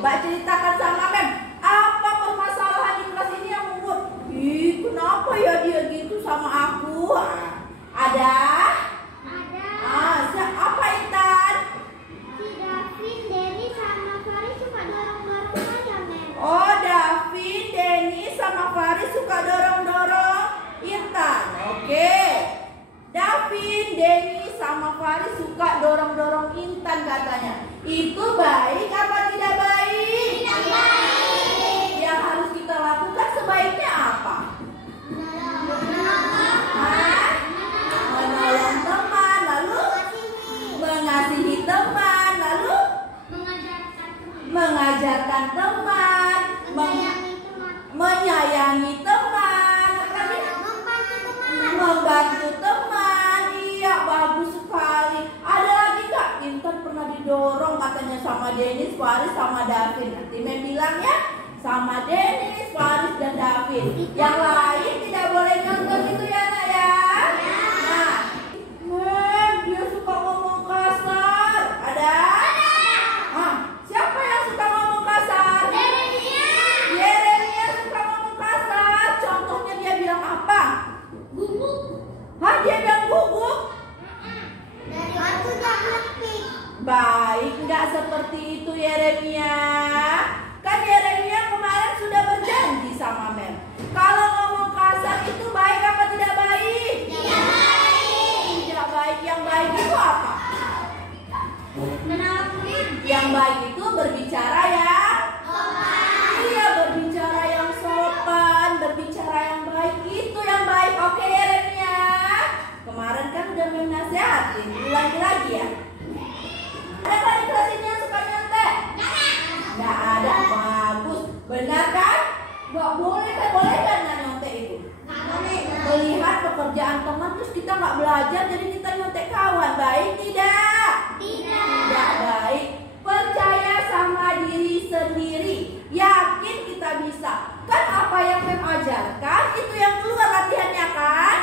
Coba ceritakan sama Mem, apa permasalahan di kelas ini yang membuat, ih kenapa ya dia gitu sama aku? Ada? Apa Intan? Si Davin, Denny sama Faris suka dorong-dorong saya, Mem. Oh, Davin, Denny sama Faris suka dorong-dorong Intan. Oke. Davin, Denny sama Faris suka dorong-dorong Intan katanya. Itu baik apa tidak baik? Tidak baik. Yang harus kita lakukan sebaiknya apa? Menolong teman, lalu mengasihi teman, lalu mengajarkan teman, menyayangi teman, membantu teman. Iya, bagus sekali. Ada lagi nggak? Intan pernah didorong katanya sama Dennis, Faris, sama Davin. Nanti Mem bilang ya, sama Dennis, Faris, dan Davin. Yang lain tidak boleh nonton itu ya nak ya. Nah, Mem, dia suka ngomong kasar. Ada? Siapa yang suka ngomong kasar? Yeremia suka ngomong kasar. Contohnya dia bilang apa? Guguk. Dia bilang guguk? Dari waktu jam lebih. Baik, nggak seperti itu Yeremia. Kan Yeremia kemarin sudah berjanji sama Mem, kalau ngomong kasar itu baik apa tidak baik? Tidak baik. Tidak baik. Yang baik itu apa? Yang baik itu berbicara yang Sopan. Iya, berbicara yang sopan, berbicara yang baik, itu yang baik. Oke Yeremia, kemarin kan udah Mem nasihatin, ulangi lagi ya. Ada nggak di kelas ini yang suka nyontek? Nggak ada. Bagus, benar kan? Nggak boleh kan? Boleh kan nggak nyontek itu? Melihat pekerjaan teman terus kita nggak belajar, jadi kita nyontek kawan. Baik tidak? Tidak baik. Percaya sama diri sendiri, yakin kita bisa. Kan apa yang Mem ajarkan itu yang keluar latihannya kan?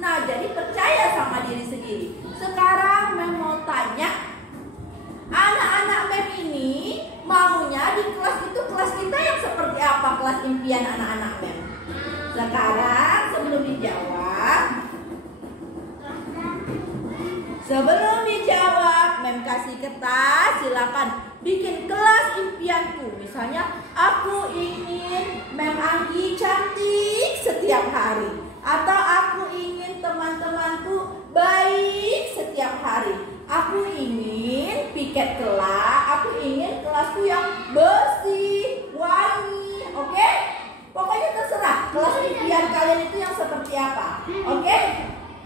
Nah, jadi percaya sama diri sendiri. Sekarang Mem mau tanya, anak-anak Mem ini maunya di kelas itu, kelas kita yang seperti apa? Kelas impian anak-anak Mem. Sekarang sebelum dijawab, Mem kasih kertas, silakan bikin kelas impianku. Misalnya, aku ingin Mem Anggi cantik setiap hari, atau aku ingin teman-temanku baik setiap hari. Aku ingin piket kelas, aku ingin kelasku yang bersih, wangi. Oke? Pokoknya terserah kelas impian kalian itu yang seperti apa. Oke?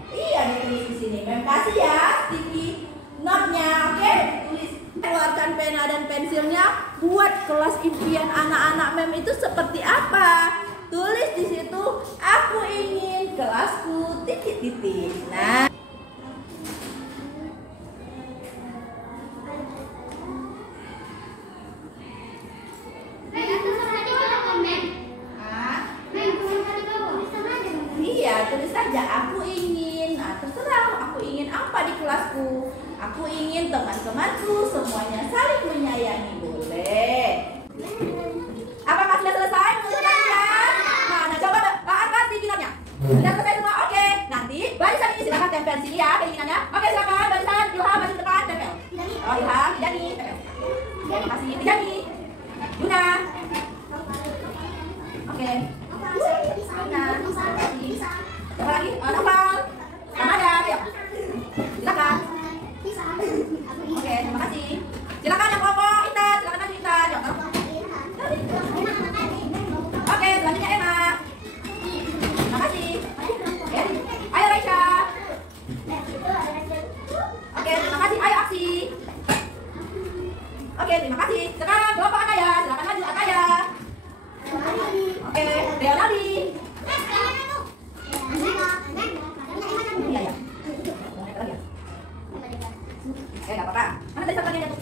Iya, ditulis di sini. Mem kasih ya sticky note-nya. Oke? Tulis, keluarkan pena dan pensilnya, buat kelas impian anak-anak Mem itu seperti apa. Tulis di situ, aku ingin kelasku titik-titik. Nah, iya, tulis saja aku ingin. Nah, terserah aku ingin apa di kelasku. Aku ingin teman-temanku semuanya saling menyayangi. Boleh. Apakah sudah selesai nulisannya? Nah, coba angkat keinginannya. Sudah selesai semua? Oke. Nanti barisan ini silakan tempel sini ya keinginannya. Oke, silakan barisan Ilham maju depan tempel. Oh, Ilham, Dani tempel. Terima kasih, Dani. Yuna. Oke. Siapa lagi? Noval. Ramadan. Yuk. Silakan. Oke, terima kasih. Silakan yang kelompok Intan. Silakan maju Intan. Yuk. Oke, selanjutnya Emma. Terima kasih. Oke. Ayo Raisha. Oke, terima kasih. Ayo Aksi. Oke, terima kasih. Sekarang kelompok Ataya. Silakan maju Ataya. Oke, Leonardi. Iya ya. Nggak apa-apa. Mana tadi satu lagi ada tuh?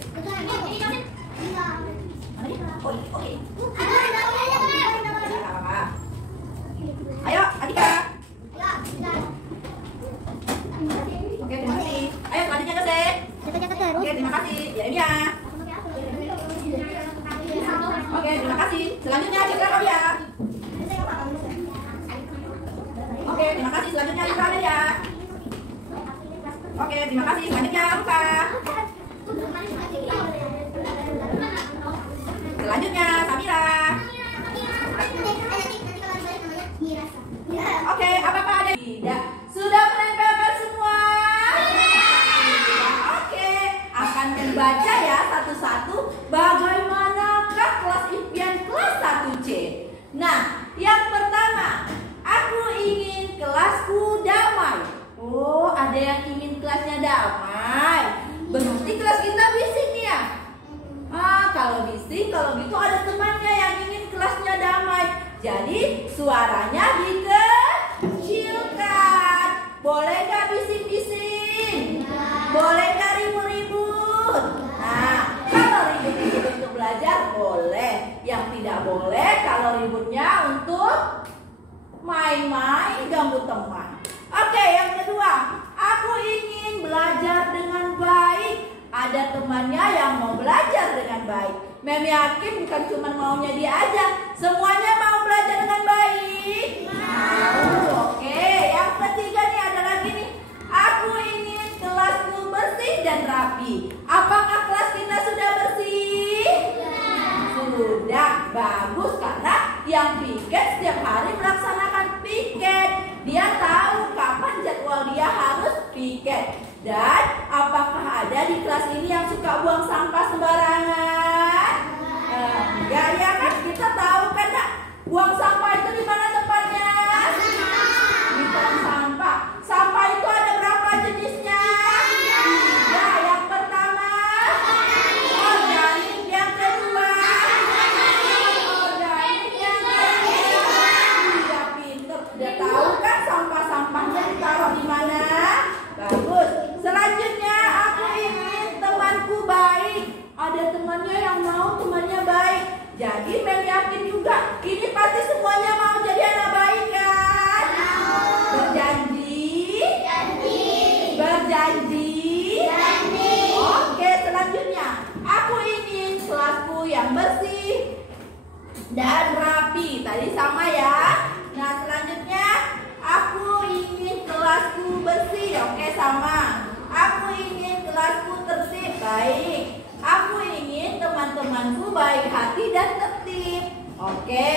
Mana dia? Oh, oke. Nggak apa-apa. Ayo, Adika. Oke, terima kasih. Ayo, selanjutnya Jose. Oke, terima kasih. Yeremia. Selanjutnya Citra Kavia. Oke, terima kasih. Selanjutnya Citra Amelia. Oke, terima kasih. Selanjutnya Luka. Selanjutnya Samira. Oke, apakah ada? Tidak. Sudah menempelkan semua? Oke, akan membaca ya satu-satu bagaimanakah kelas impian kelas 1C. Nah, yang pertama, aku ingin kelasku damai. Oh, ada yang ingin kelasnya damai. Berarti kelas kita bising nih ya? Kalau bising, kalau gitu ada temannya yang ingin kelasnya damai. Jadi suaranya dikecilkan. Boleh nggak bising-bising? Boleh nggak ribut-ribut? Nah, kalau ribut-ribut untuk belajar boleh. Yang tidak boleh kalau ributnya untuk main-main ganggu teman. Oke, yang kedua, aku ingin belajar dengan baik. Ada temannya yang mau belajar dengan baik. Mem yakin bukan cuma maunya dia aja, semuanya mau belajar dengan baik. Oke, yang ketiga nih ada lagi nih. Aku ingin kelasku bersih dan rapi. Apakah kelas kita sudah bersih? Sudah, bagus, karena yang piket setiap hari melaksanakan piket. Dia tahu kapan jadwal dia harus piket. Dan apakah ada di kelas ini yang suka buang sampah sembarangan? Enggak ya kan? Kita tahu kan nak? Buang sampah itu di mana tempatnya? Di tong sampah. Sampah itu ada berapa jenisnya? Tiga. Yang pertama organik, yang kedua organik, yang ketiga. Iya, pinter. Udah tahu kan sampah-sampahnya ditaruh di mana? Bagus. Selanjutnya aku ingin temanku baik. Ada temannya yang mau temannya baik. Jadi Mem yakin juga ini pasti semuanya mau jadi anak baik kan? Berjanji? Berjanji? Oke, selanjutnya aku ingin kelasku yang bersih dan rapi. Tadi sama ya. Nah, selanjutnya aku ingin kelasku bersih. Oke, sama. Aku ingin kelasku tertib. Baik. Aku ingin teman-temanku baik hati dan tertib. Oke.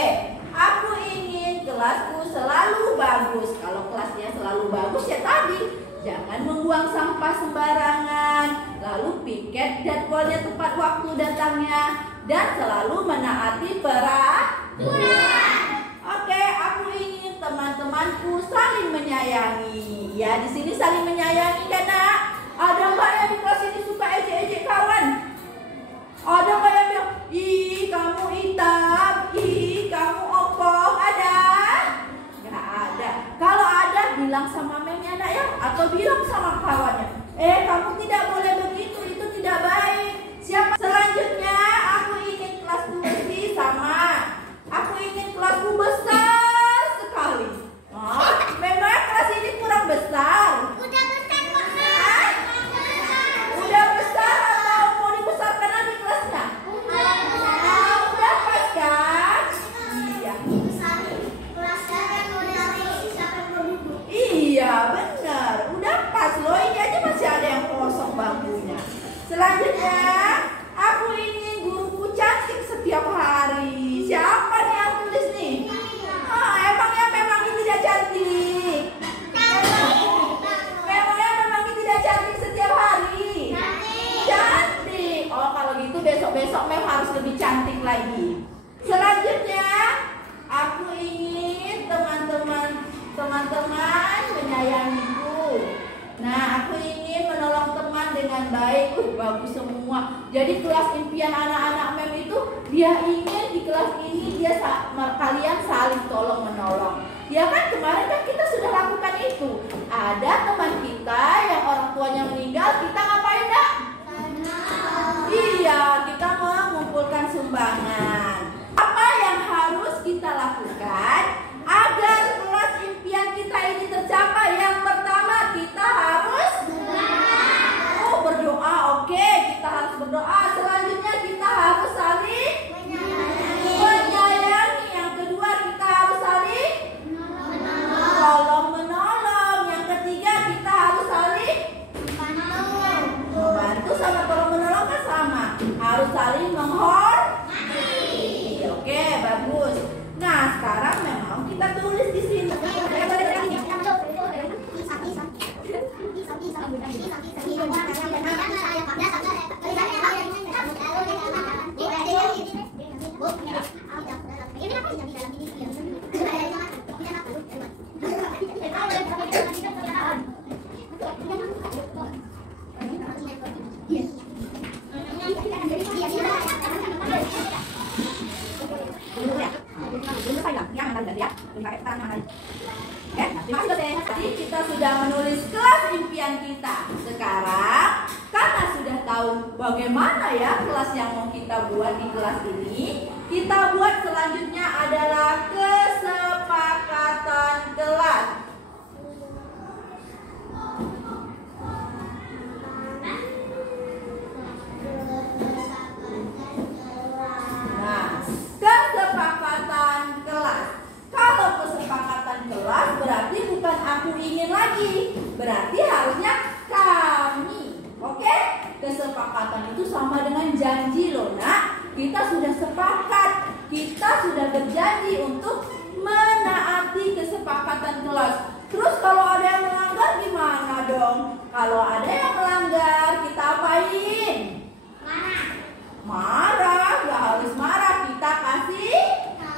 Aku ingin kelasku selalu bagus. Kalau kelasnya selalu bagus ya tadi, jangan membuang sampah sembarangan. Lalu piket jadwalnya tepat waktu datangnya dan selalu menaati peraturan. Oke, aku ingin teman-temanku saling menyayangi. Ya, di sini saling menyayangi kan, Nak? Ada nggak yang di kelas ini suka ejek-ejek kawan? Ada nggak yang bilang, ih kamu hitam, ih kamu opong? Ada? Nggak ada. Kalau ada, bilang sama Memnya, Nak ya, atau bilang sama kawannya. Kamu tidak boleh begitu, itu tidak baik. Siapa? Selanjutnya, aku ingin kelasku bersih sama. Aku ingin kelasku besar sekali. Memang kelas ini kurang besar. Udah besar kok. Udah besar atau mau dibesarkan lagi kelasnya? Udah pas kan? Iya. Iya benar. Udah pas loh. Ini aja masih ada yang kosong bangkunya. Selanjutnya, aku ingin guruku cantik setiap hari. Siapa nih yang tulis nih? Emangnya memang ini tidak cantik? Memangnya memang ini tidak cantik setiap hari? Cantik. Oh, kalau gitu besok-besok Mem harus lebih cantik lagi. Selanjutnya, aku ingin teman-teman menyayangiku. Nah, aku ingin menolong teman dengan baik. Bagus semua. Jadi kelas impian anak-anak Mem itu, dia ingin di kelas ini kalian saling tolong menolong. Ya kan, kemarin kan kita sudah lakukan itu. Ada teman kita yang orang tuanya meninggal, kita ngapain dak? Iya, kita mengumpulkan sumbangan. Apa yang harus kita lakukan agar kelas impian kita ini tercapai? Yang pertama, kita harus berdoa. Oke, kita harus berdoa. Selanjutnya kita harus saling menyayangi. Jadi kita sudah menulis kelas impian kita. Sekarang karena sudah tahu bagaimana ya kelas yang mau kita buat di kelas ini, kita buat selanjutnya adalah kesepakatan kelas. Nah, kesepakatan kelas. Kalau kesepakatan kelas berarti bukan aku ingin lagi, berarti harusnya kami. Oke? Kesepakatan itu sama dengan janji loh nak. Kita sudah sepakat, kita sudah berjanji untuk menaati kesepakatan kelas. Terus kalau ada yang melanggar gimana dong? Kalau ada yang melanggar kita apain? Marah, gak harus marah, kita kasih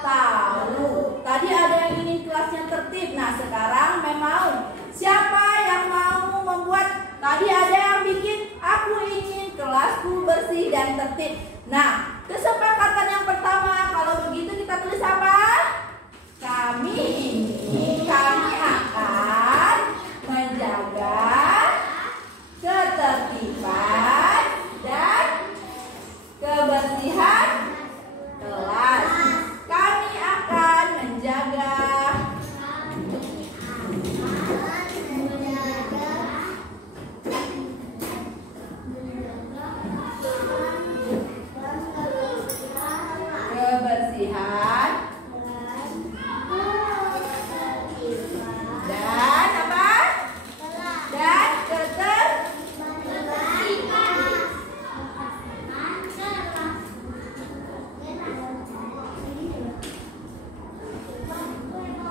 tahu. Tadi ada yang ingin kelasnya tertib. Nah sekarang memang siapa yang mau membuat? Tadi ada yang bikin, aku ingin kelasku bersih dan tertib. Nah kesepakatan yang pertama, kalau begitu kita tulis apa? Kami akan menjaga ketertiban dan kebersihan kelas. Kami akan menjaga kebersihan dan apa? Dan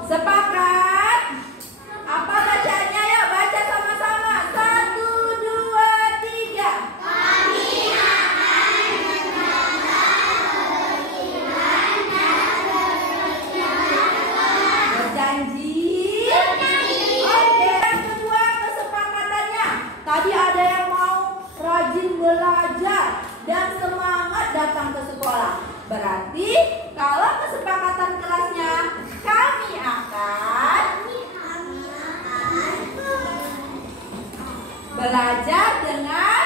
sepakat? Apa bacanya? Yuk baca sama-sama. 1, 2, 3. Kami akan menjaga kebersihan dan kebersihan kelas. Berjanji? Oke, yang kedua kesepakatannya. Tadi ada yang mau rajin belajar dan semangat datang ke sekolah. Berarti kalau kesepakatan kelasnya kami akan belajar dengan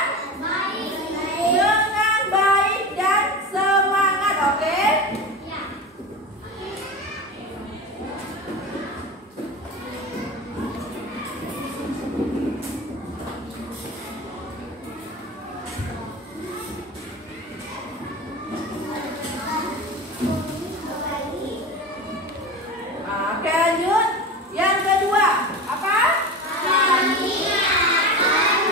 baik dan semangat, oke? Oke, lanjut. Yang kedua, apa? Kami akan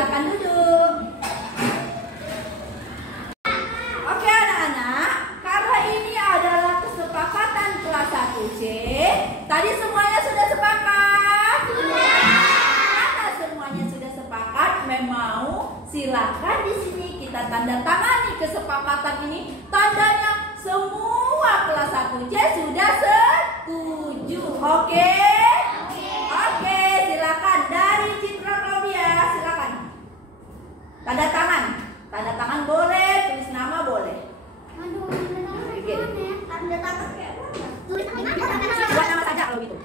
silakan duduk. Oke anak-anak, karena ini adalah kesepakatan kelas 1C. Tadi semuanya sudah sepakat? Sudah. Karena semuanya sudah sepakat, memang silakan di sini kita tanda tangani kesepakatan ini. Tandanya semua kelas 1C sudah setuju. Oke? Oke, silakan dari Citra Claudia, silakan. Tanda tangan. Tanda tangan boleh, tulis nama boleh. Tanda tangan kayak apa? Tulis Buat nama saja kalau gitu.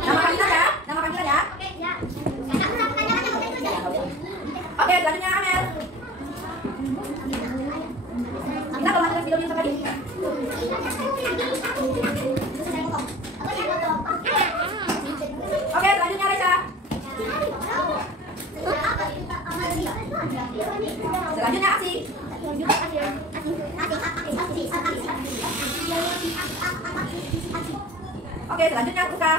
Nama panggilan ya, nama panggilan ya. Oke, ya. Oke, selanjutnya Amel. Kita kalau masih video bisa tadi. Oke, selanjutnya Reza. Selanjutnya Aksi. Oke, selanjutnya Kuka.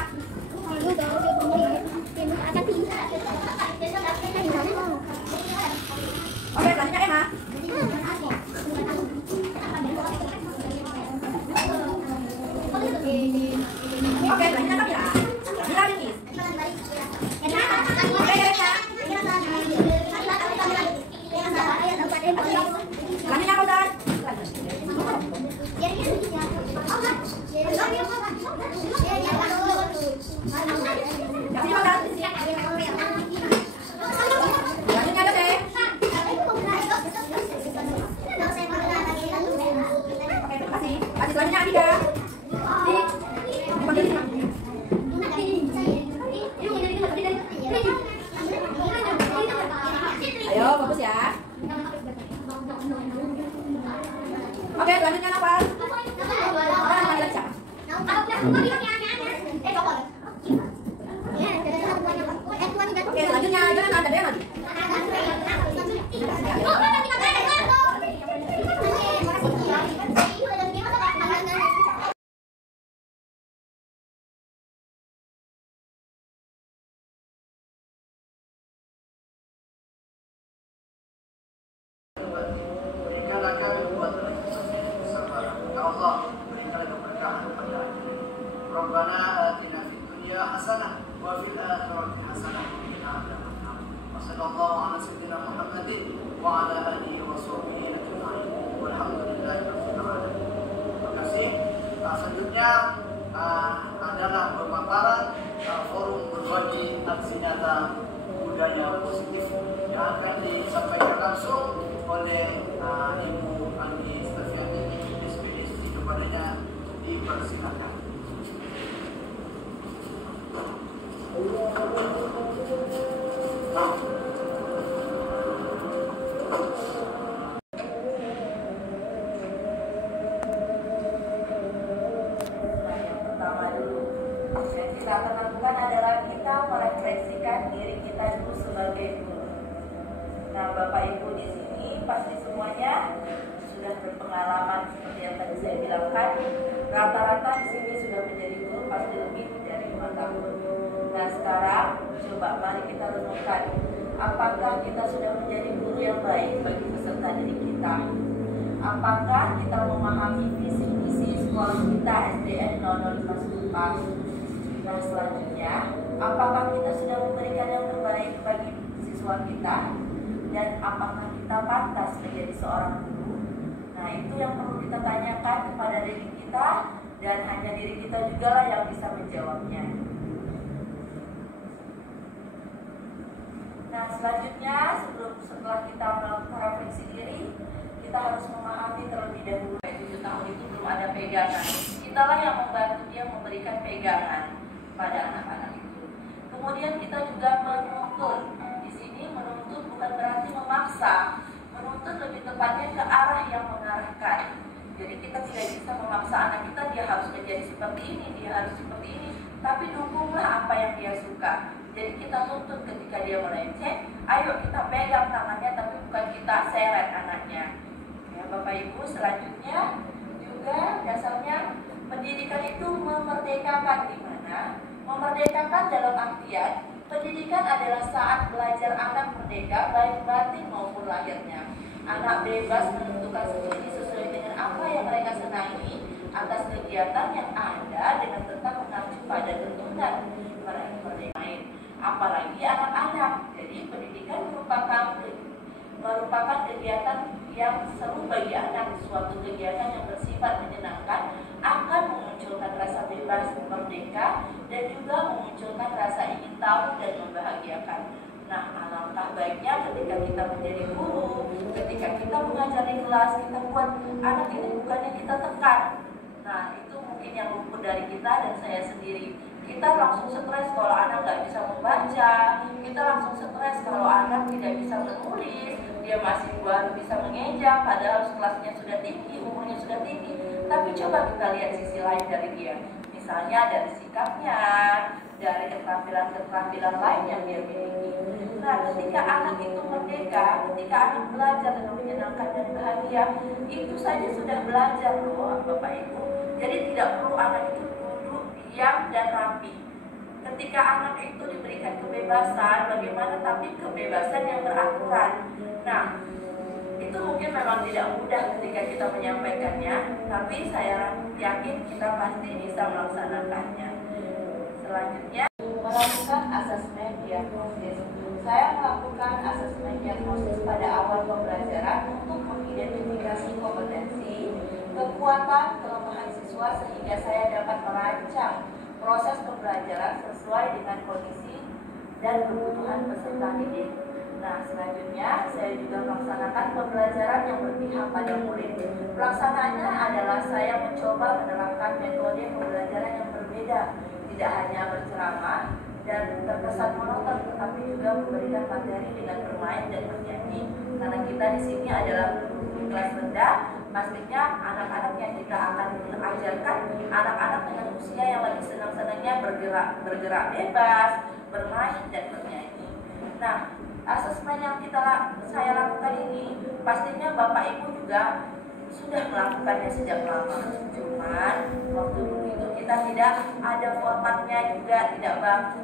Oke, selanjutnya Emma. Oke, selanjutnya Kamila. Kamila Bingkis. Oke, Reza. Selanjutnya Fauzan. Kasih Fauzan. Selanjutnya Dode. Oke, terima kasih. Kasih selanjutnya Adika. Dipanggil sini. Ayo, bagus ya. Oke, selanjutnya Nopal. Panggil siapa? Oke, selanjutnya jangan ada yang lagi. Berikanlah kami kekuatan dan kesabaran. Ya Allah, berikanlah keberkahan kepada kami. Rabbana atina fid dunya hasanah wa fil akhirati hasanah wa qina adzabannar. Wa sallallahu ala sayyidina Muhammadin wa ala alihi wa sahbihi ajma'in. Walhamdulillahi rabbil alamin. Terima kasih. Selanjutnya adalah pemaparan forum berbagi aksi nyata budaya positif yang akan disampaikan langsung oleh Ibu Anggi Stafiani, SPDST. Kepadanya dipersilakan. Yang pertama dulu yang kita akan lakukan adalah kita merefleksikan diri kita dulu sebagai guru. Nah, Bapak Ibu di sini pasti semuanya sudah berpengalaman seperti yang tadi saya bilang kan. Rata-rata di sini sudah menjadi guru pasti lebih dari 5 tahun. Nah, sekarang coba mari kita renungkan, apakah kita sudah menjadi guru yang baik bagi peserta didik kita? Apakah kita memahami visi misi sekolah kita SDN 005 Nah, selanjutnya, apakah kita sudah memberikan yang terbaik bagi siswa kita? Dan apakah kita pantas menjadi seorang guru? Nah, itu yang perlu kita tanyakan kepada diri kita, dan hanya diri kita juga lah yang bisa menjawabnya. Nah, selanjutnya setelah kita melakukan refleksi diri, kita harus memahami terlebih dahulu 7 tahun itu belum ada pegangan. Kitalah yang membantu dia memberikan pegangan pada anak-anak itu. Kemudian kita juga menuntun. Di sini menuntun bukan berarti memaksa. Menuntun lebih tepatnya ke arah yang mengarahkan. Jadi kita tidak bisa memaksa anak kita dia harus menjadi seperti ini, dia harus seperti ini. Tapi dukunglah apa yang dia suka. Jadi kita tuntut ketika dia melenceng, ayo kita pegang tangannya, tapi bukan kita seret anaknya. Ya, Bapak Ibu, selanjutnya juga dasarnya pendidikan itu memerdekakan. Di mana? Memerdekakan dalam artian Pendidikan adalah saat belajar anak merdeka baik batin maupun lahirnya. Anak bebas menentukan sendiri sesuai dengan apa yang mereka senangi atas kegiatan yang ada dengan tetap mengacu pada tuntunan mereka. Apalagi anak-anak. Jadi pendidikan merupakan kegiatan yang seru bagi anak, suatu kegiatan yang bersifat menyenangkan, akan memunculkan rasa bebas, merdeka, dan juga memunculkan rasa ingin tahu dan membahagiakan. Nah, alangkah baiknya ketika kita menjadi guru, ketika kita mengajar di kelas, kita buat anak ini bukannya kita tekan. Nah, itu mungkin yang luput dari kita dan saya sendiri. Kita langsung stres kalau anak nggak bisa membaca, kita langsung stres kalau anak tidak bisa menulis, dia masih baru bisa mengeja, padahal kelasnya sudah tinggi, umurnya sudah tinggi. Tapi coba kita lihat sisi lain dari dia, misalnya dari sikapnya, dari keterampilan lain yang dia miliki. Nah, ketika anak itu merdeka, ketika anak belajar dengan menyenangkan dan bahagia, itu saja sudah belajar loh Bapak Ibu. Jadi tidak perlu anak itu duduk diam dan rapi. Ketika anak itu diberikan kebebasan, bagaimana tapi kebebasan yang beraturan. Nah, itu mungkin memang tidak mudah ketika kita menyampaikannya, tapi saya yakin kita pasti bisa melaksanakannya. Selanjutnya, melakukan asesmen diagnosis. Saya melakukan asesmen diagnosis pada awal pembelajaran untuk mengidentifikasi kompetensi, kekuatan, kelemahan siswa sehingga saya dapat merancang proses pembelajaran sesuai dengan kondisi dan kebutuhan peserta didik. Nah, selanjutnya saya juga melaksanakan pembelajaran yang berpihak pada murid. Pelaksanaannya adalah saya mencoba menerapkan metode pembelajaran yang berbeda, tidak hanya berceramah dan terkesan monoton, tetapi juga memberikan materi dengan bermain dan bernyanyi. Karena kita di sini adalah kelas rendah, pastinya anak-anak yang kita akan ajarkan anak-anak dengan usia yang lagi senang-senangnya bergerak bebas, bermain dan bernyanyi. Nah, asesmen yang saya lakukan ini pastinya Bapak Ibu juga sudah melakukannya sejak lama. Cuman waktu dulu itu kita tidak ada formatnya juga, tidak baku.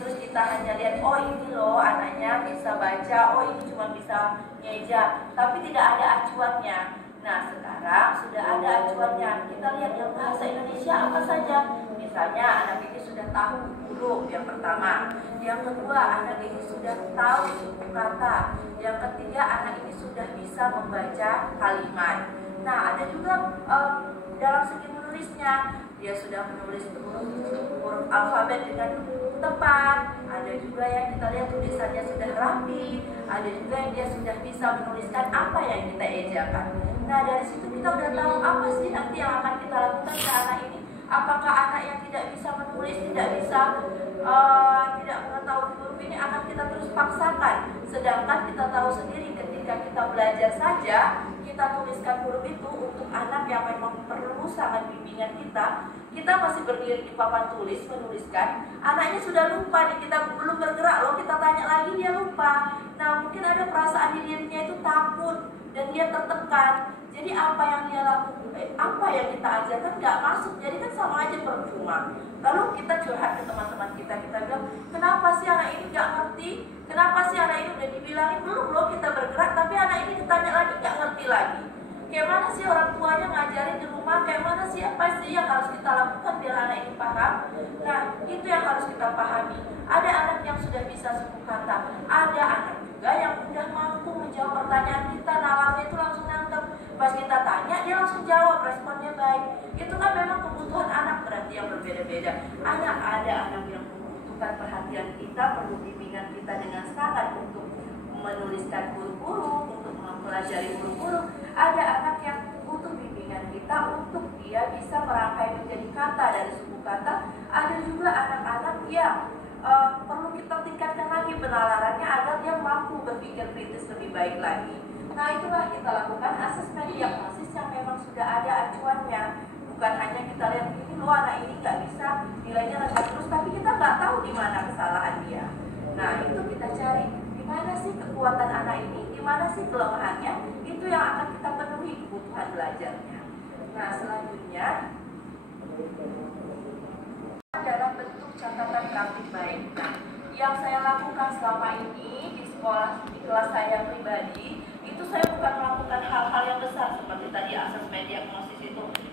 Terus kita hanya lihat, oh ini loh anaknya bisa baca, oh ini cuma bisa ngeja, tapi tidak ada acuannya. Nah, sekarang sudah ada acuannya. Kita lihat yang bahasa Indonesia apa saja. Misalnya anak ini sudah tahu huruf yang pertama. Yang kedua, anak ini sudah tahu suku kata. Yang ketiga, anak ini sudah bisa membaca kalimat. Nah, ada juga dalam segi menulisnya, dia sudah menulis huruf alfabet dengan tepat. Ada juga yang kita lihat tulisannya sudah rapi. Ada juga yang dia sudah bisa menuliskan apa yang kita ejakan. Nah, dari situ kita udah tahu apa sih nanti yang akan kita lakukan ke anak ini. Apakah anak yang tidak bisa menulis, tidak bisa tidak mengetahui huruf ini akan kita terus paksakan. Sedangkan kita tahu sendiri ketika kita belajar saja, kita tuliskan huruf itu untuk anak yang memang perlu sangat bimbingan kita masih berdiri di papan tulis menuliskan, anaknya sudah lupa nih, kita belum bergerak loh, kita tanya lagi dia lupa. Nah, mungkin ada perasaan di dirinya itu takut dan dia tertekan. Jadi apa yang dia lakukan, apa yang kita ajarkan nggak masuk, jadi kan sama aja percuma. Lalu kita curhat ke teman-teman kita bilang, kenapa sih anak ini nggak ngerti? Kenapa sih anak ini udah dibilangin belum loh kita bergerak, tapi anak ini ditanya lagi nggak ngerti lagi. Kayak mana sih orang tuanya ngajarin di rumah, kayak mana sih apa sih yang harus kita lakukan biar anak ini paham? Nah, itu yang harus kita pahami. Ada anak yang sudah bisa suku kata, ada anak juga yang udah mampu menjawab pertanyaan kita, nalarnya itu langsung nangkep. Pas kita tanya, dia langsung jawab, responnya baik. Itu kan memang kebutuhan anak berarti yang berbeda-beda. Ada anak yang membutuhkan perhatian kita, perlu bimbingan kita dengan sangat untuk menuliskan huruf-huruf, untuk mempelajari huruf-huruf. Ada anak yang butuh bimbingan kita untuk dia bisa merangkai menjadi kata dari suku kata. Ada juga anak-anak yang perlu kita tingkatkan lagi penalarannya agar dia mampu berpikir kritis lebih baik lagi. Nah, itulah kita lakukan asesmen diagnosis yang memang sudah ada acuannya. Bukan hanya kita lihat ini loh anak ini nggak bisa, nilainya rendah terus, tapi kita nggak tahu di mana kesalahan dia. Nah, itu kita cari di mana sih kekuatan anak ini, di mana sih kelemahannya, itu yang akan kita penuhi kebutuhan belajarnya. Nah, selanjutnya dalam bentuk catatan praktik baik. Nah, yang saya lakukan selama ini di sekolah, di kelas saya pribadi, itu saya bukan melakukan hal-hal yang besar seperti tadi asesmen diagnosis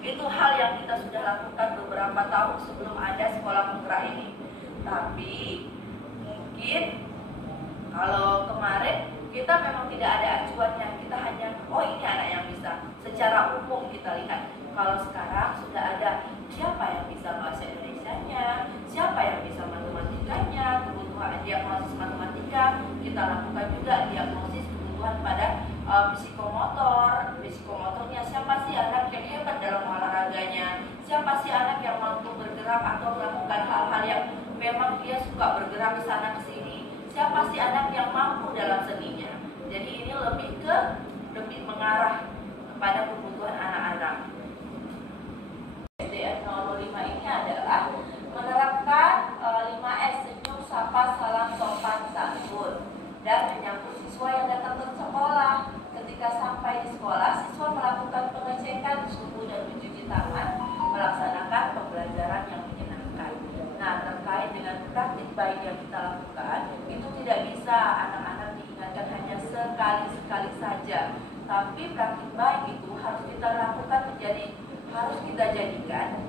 itu hal yang kita sudah lakukan beberapa tahun sebelum ada sekolah penggerak ini. Tapi mungkin kalau kemarin kita memang tidak ada acuannya, kita hanya oh ini anak yang bisa, secara umum kita lihat. Kalau sekarang sudah ada siapa yang bisa bahasa Indonesianya, siapa yang bisa matematikanya, kebutuhan diagnosis matematika, kita lakukan juga diagnosis kebutuhan pada psikomotornya, siapa sih anak yang hebat dalam olahraganya, siapa sih anak yang mampu bergerak atau melakukan hal-hal yang memang dia suka bergerak ke sana ke sini, siapa sih anak yang mampu dalam seninya. Jadi ini lebih mengarah kepada kebutuhan anak-anak. SDN 025 ini adalah menerapkan 5S, senyum, sapa, salam, sopan, santun, dan menyambut siswa yang datang ke sekolah. Ketika sampai di sekolah, siswa melakukan pengecekan suhu dan mencuci tangan, melaksanakan pembelajaran yang menyenangkan. Nah, terkait dengan praktik baik yang kita lakukan, itu tidak bisa anak-anak diingatkan hanya sekali-sekali saja. Tapi praktik baik itu harus kita lakukan harus kita jadikan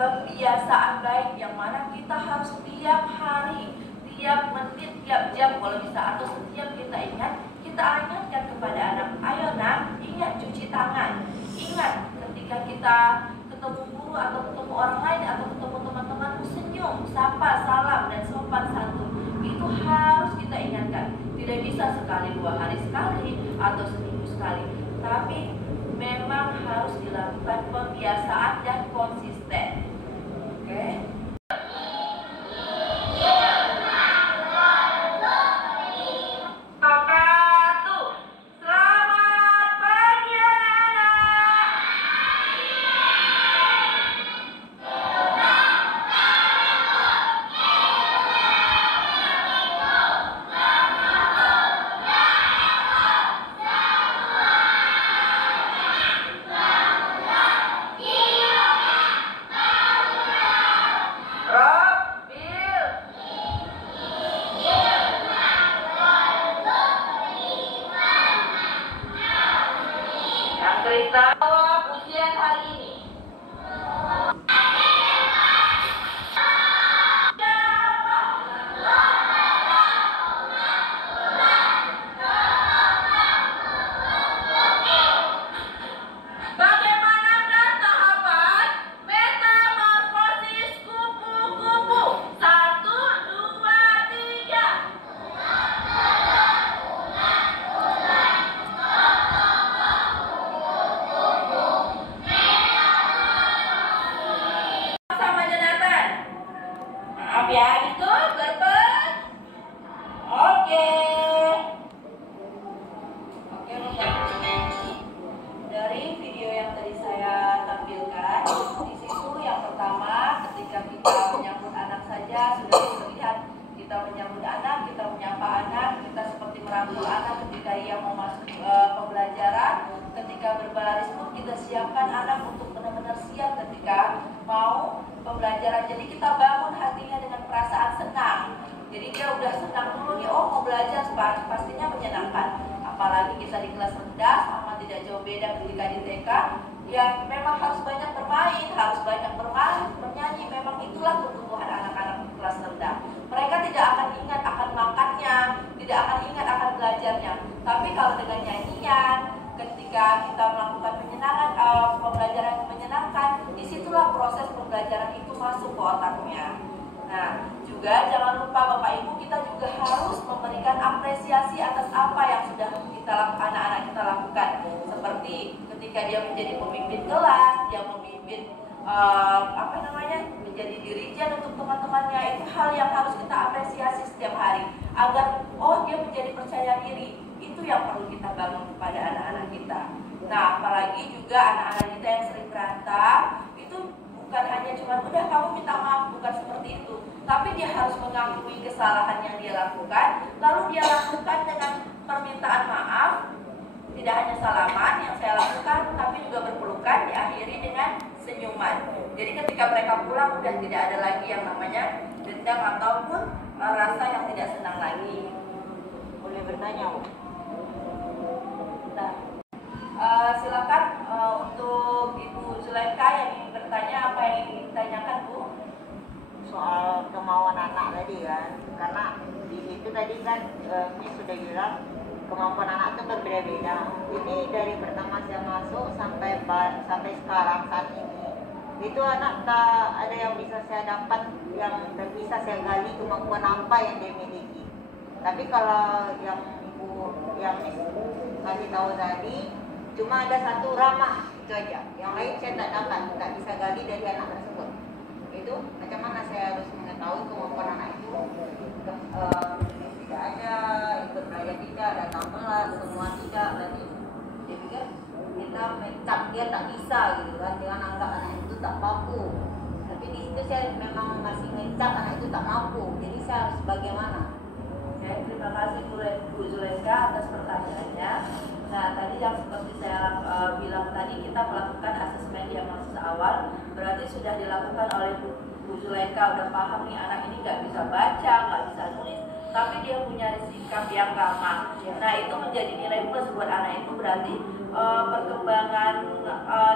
kebiasaan baik yang mana kita harus tiap hari, tiap menit, tiap jam kalau bisa, atau setiap kita ingatkan kepada anak, ayo nak, ingat cuci tangan, ingat ketika kita ketemu guru atau ketemu orang lain atau ketemu teman-temanmu, senyum, sapa, salam, dan sopan santun. Itu harus kita ingatkan. Tidak bisa sekali, 2 hari sekali atau seminggu sekali, tapi memang harus dilakukan pembiasaan dan konsisten. Oke? Jawab ujian hari ini. Bagaimanakah tahapan metamorfosis kupu-kupu? 1, 2, 3. Sama Jonathan. Maaf ya, itu gerbang. Oke. Dari video yang tadi saya tampilkan, di situ yang pertama ketika kita menyambut anak saja sudah terlihat kita menyambut anak, kita menyapa anak, kita seperti merangkul anak ketika ia mau masuk pembelajaran, ketika berbaris pun kita siapkan anak untuk benar-benar siap ketika mau pembelajaran. Jadi kita bangun hatinya dengan perasaan senang. Jadi dia udah senang dulu nih, oh mau belajar, pastinya menyenangkan. Apalagi kita di kelas rendah, sama tidak jauh beda ketika di TK, ya memang harus banyak bermain, harus banyak bernyanyi. Memang itulah kebutuhan anak-anak di kelas rendah. Mereka tidak akan ingat akan makannya, tidak akan ingat akan belajarnya. Tapi kalau dengan nyanyian, ketika kita melakukan pembelajaran yang menyenangkan, disitulah proses pembelajaran itu masuk ke otaknya. Nah, juga jangan lupa Bapak Ibu, kita juga harus memberikan apresiasi atas apa yang sudah anak-anak kita lakukan. Seperti ketika dia menjadi pemimpin kelas, dia memimpin menjadi dirijen untuk teman-temannya, itu hal yang harus kita apresiasi setiap hari agar dia menjadi percaya diri. Itu yang perlu kita bangun kepada anak-anak kita. Nah, apalagi juga anak-anak kita yang sering berantem, itu bukan hanya cuma udah kamu minta maaf, bukan seperti itu, tapi dia harus mengakui kesalahan yang dia lakukan, lalu dia lakukan dengan permintaan maaf. Tidak hanya salaman yang saya lakukan, tapi juga berpelukan, diakhiri dengan senyuman. Jadi ketika mereka pulang udah tidak ada lagi yang namanya dendam ataupun rasa yang tidak senang lagi. Boleh bertanya, Bu? Nah, silakan untuk Ibu Zulaika yang ingin bertanya, apa yang ingin ditanyakan, Bu? Soal kemauan anak tadi kan, karena di situ tadi kan Miss sudah bilang kemampuan anak itu berbeda-beda. Ini dari pertama saya masuk sampai sekarang saat ini, itu anak tak ada yang bisa saya dapat, yang bisa saya gali kemampuan apa yang dia miliki. Tapi kalau yang Ibu yang Miss kasih tahu tadi, cuma ada satu ramah itu aja, yang lain saya tak dapat, tak bisa gali dari anak tersebut. Itu macam mana saya harus mengetahui kemampuan anak itu tidak ada, ikut belajar tidak, datang kelas semua tidak. Berarti dia pikir kita mencap dia tak bisa gitu kan, dengan anggap anak itu tak mampu. Tapi di situ saya memang masih mencap anak itu tak mampu. Jadi saya harus bagaimana? Oke, terima kasih Bu Zulaika atas pertanyaannya. Nah, tadi yang seperti saya bilang tadi, kita melakukan asesmen diagnosis awal, berarti sudah dilakukan oleh Bu Zulaika, udah paham nih anak ini nggak bisa baca, nggak bisa nulis, tapi dia punya sikap yang ramah. Nah, itu menjadi nilai plus buat anak itu, berarti perkembangan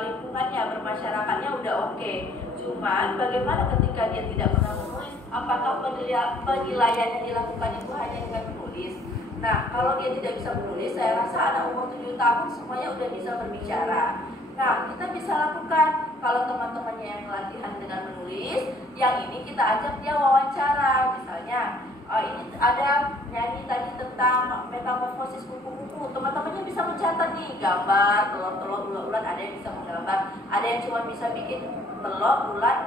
lingkungannya, bermasyarakatnya udah oke. Cuman bagaimana ketika dia tidak pernah menulis? Apakah penilaian yang dilakukan itu hanya dengan menulis? Nah, kalau dia tidak bisa menulis, saya rasa anak umur 7 tahun semuanya udah bisa berbicara. Nah, kita bisa lakukan, kalau teman-temannya yang latihan dengan menulis, yang ini kita ajak dia wawancara. Misalnya, ini ada nyanyi tadi tentang metamorfosis kupu-kupu. Teman-temannya bisa mencatat nih, gambar, telur-telur, ulat-ulat, ada yang bisa menggambar. Ada yang cuma bisa bikin telur, ulat,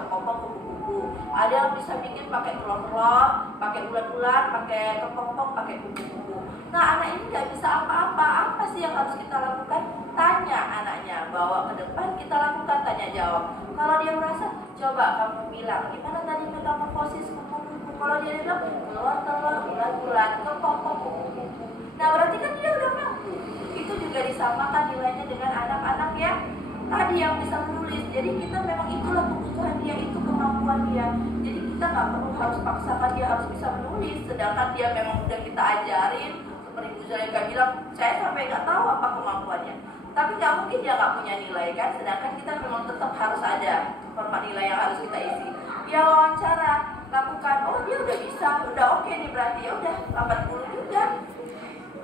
kepompong, kupu-kupu. Ada yang bisa bikin pakai telur-telur, pakai ulat-ulat, pakai kepompong, pakai kupu-kupu. Nah, anak ini nggak bisa apa-apa. Apa sih yang harus kita lakukan? Tanya anaknya, bawa ke depan, kita lakukan tanya jawab. Kalau dia merasa, coba kamu bilang, gimana tadi metamorfosis kupu-kupu? Kalau dia bilang, telur-telur, ulat-ulat, kepompong, kupu-kupu. Nah, berarti kan dia udah mampu. Itu juga disamakan nilainya dengan anak-anak yang tadi yang bisa menulis. Jadi kita memang itulah kebutuhan dia, itu kemampuan dia. Jadi kita nggak perlu harus paksakan dia harus bisa menulis, sedangkan dia memang udah kita ajarin. Seperti Bu Zulaika bilang, saya sampai nggak tahu apa kemampuannya. Tapi nggak mungkin dia nggak punya nilai kan, sedangkan kita memang tetap harus ada format nilai yang harus kita isi. Dia wawancara, lakukan, oh dia udah bisa, udah oke nih, berarti ya udah 80 juga.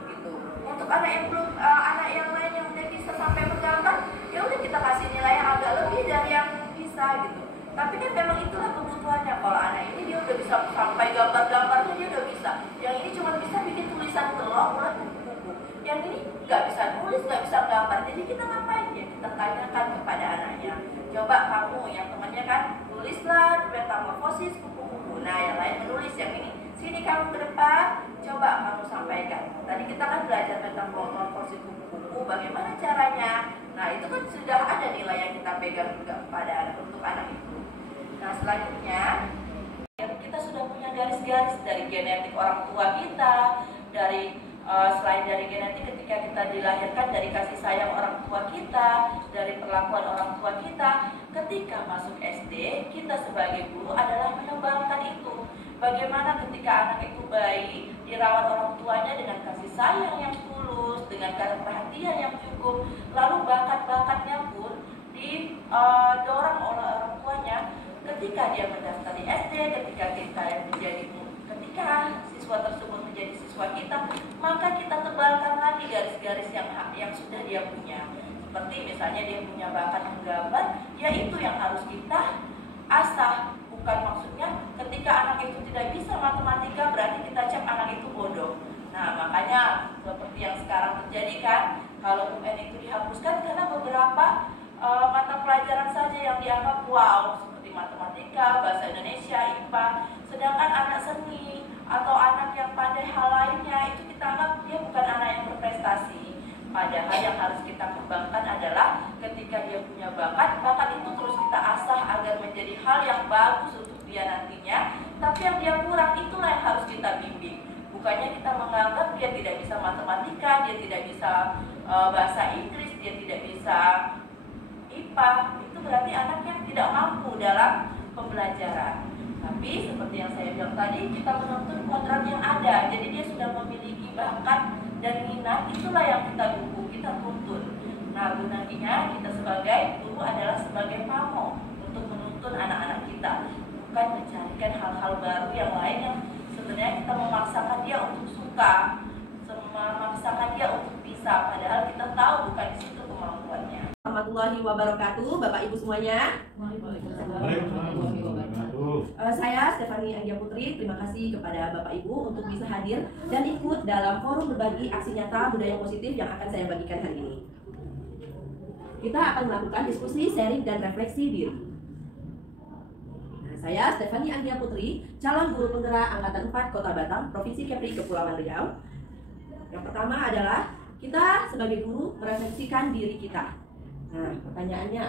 Gitu. Untuk anak yang belum, anak yang lain yang udah bisa sampai menggambar, ya udah kita kasih nilai yang agak lebih dari yang bisa gitu. Tapi kan memang itulah kebutuhannya. Kalau anak ini dia udah bisa sampai gambar-gambarnya, dia udah bisa. Yang ini cuma bisa bikin tulisan telur, ulat, kupu-kupu. Yang ini nggak bisa nulis, nggak bisa gambar. Jadi kita ngapain ya? Kita tanyakan kepada anaknya. Coba kamu yang temannya kan tulislah metamorfosis kupu-kupu. Nah, yang lain menulis, yang ini sini kamu ke depan, coba kamu sampaikan. Tadi kita kan belajar metamorfosis kupu-kupu, bagaimana caranya. Nah, itu kan sudah ada nilai yang kita pegang juga pada anak, untuk anak itu. Nah, selanjutnya kita sudah punya garis-garis dari genetik orang tua kita, dari selain dari genetik ketika kita dilahirkan, dari kasih sayang orang tua kita, dari perlakuan orang tua kita. Ketika masuk SD, kita sebagai guru adalah mengembangkan itu. Bagaimana ketika anak itu bayi, dirawat orang tuanya dengan kasih sayang yang tulus, dengan perhatian yang cukup, lalu bakat-bakatnya pun didorong oleh orang tuanya. Ketika dia mendaftar di SD, ketika siswa tersebut menjadi siswa kita, maka kita tebalkan lagi garis-garis yang sudah dia punya. Seperti misalnya dia punya bakat menggambar, ya itu yang harus kita asah. Bukan maksudnya ketika anak itu tidak bisa matematika berarti kita cek anak itu bodoh. Nah, makanya seperti yang sekarang terjadi kan, kalau UN itu dihapuskan karena beberapa mata pelajaran saja yang dianggap wow, seperti matematika, bahasa Indonesia, IPA. Sedangkan anak seni atau anak yang pandai hal lainnya itu kita anggap dia bukan anak yang berprestasi. Padahal yang harus kita kembangkan adalah ketika dia punya bakat itu terus kita asah agar menjadi hal yang bagus untuk dia nantinya. Tapi yang dia kurang itulah yang harus kita bimbing. Bukannya kita menganggap dia tidak bisa matematika, dia tidak bisa bahasa Inggris, dia tidak bisa IPA. Itu berarti anak yang tidak mampu dalam pembelajaran. Tapi seperti yang saya bilang tadi, kita menuntut kodrat yang ada. Jadi dia sudah memiliki bakat dan minat, itulah yang kita dukung, kita tuntun. Nah, gunanya kita sebagai guru adalah sebagai pamong untuk menuntun anak-anak kita, bukan mencarikan hal-hal baru yang lain yang sebenarnya kita memaksakan dia untuk suka, memaksakan dia untuk bisa, padahal kita tahu bukan di situ kemampuannya. Warahmatullahi wabarakatuh, Bapak Ibu semuanya. Saya Stefani Anggia Putri, terima kasih kepada Bapak Ibu untuk bisa hadir dan ikut dalam forum berbagi aksi nyata budaya positif yang akan saya bagikan hari ini. Kita akan melakukan diskusi, sharing, dan refleksi diri. Nah, saya Stefani Anggia Putri, calon guru penggerak Angkatan 4 Kota Batam, Provinsi Kepri Kepulauan Riau. Yang pertama adalah kita sebagai guru merefleksikan diri kita. Nah, pertanyaannya,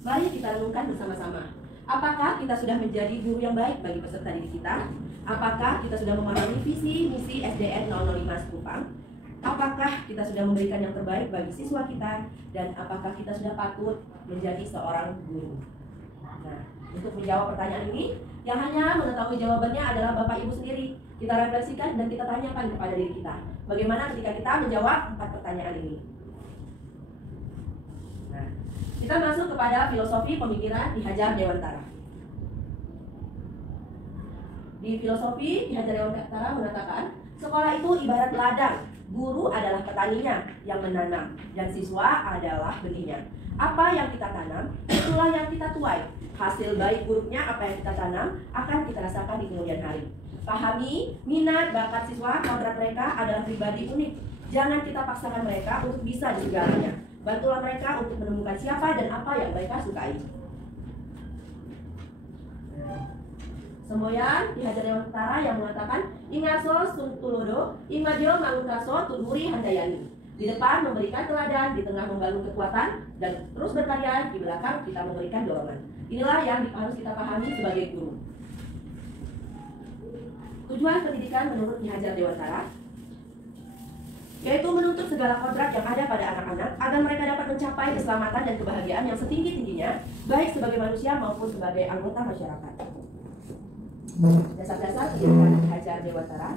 mari kita renungkan bersama-sama. Apakah kita sudah menjadi guru yang baik bagi peserta didik kita? Apakah kita sudah memahami visi misi SDN 005 Sekupang? Apakah kita sudah memberikan yang terbaik bagi siswa kita? Dan apakah kita sudah patut menjadi seorang guru? Nah, untuk menjawab pertanyaan ini, yang hanya mengetahui jawabannya adalah Bapak Ibu sendiri. Kita refleksikan dan kita tanyakan kepada diri kita, bagaimana ketika kita menjawab 4 pertanyaan ini. Nah, kita masuk kepada filosofi pemikiran Ki Hajar Dewantara. Di filosofi Ki Hajar Dewantara mengatakan, sekolah itu ibarat ladang, guru adalah petaninya yang menanam, dan siswa adalah benihnya. Apa yang kita tanam, itulah yang kita tuai. Hasil baik buruknya apa yang kita tanam akan kita rasakan di kemudian hari. Pahami minat bakat siswa, kodrat mereka adalah pribadi unik. Jangan kita paksakan mereka untuk bisa di segalanya. Bantulah mereka untuk menemukan siapa dan apa yang mereka sukai. Semboyan Ki Hajar Dewantara yang mengatakan, Ingaso Suntulodo, Imadio Mangunkaso Tuduri Handayani. Di depan memberikan teladan, di tengah membangun kekuatan, dan terus berkarya, di belakang kita memberikan dorongan. Inilah yang harus kita pahami sebagai guru. Tujuan pendidikan menurut Ki Hajar Dewantara yaitu menuntut segala kodrat yang ada pada anak-anak agar mereka dapat mencapai keselamatan dan kebahagiaan yang setinggi-tingginya, baik sebagai manusia maupun sebagai anggota masyarakat. Dasar-dasar pendidikan Ki Hajar Dewantara.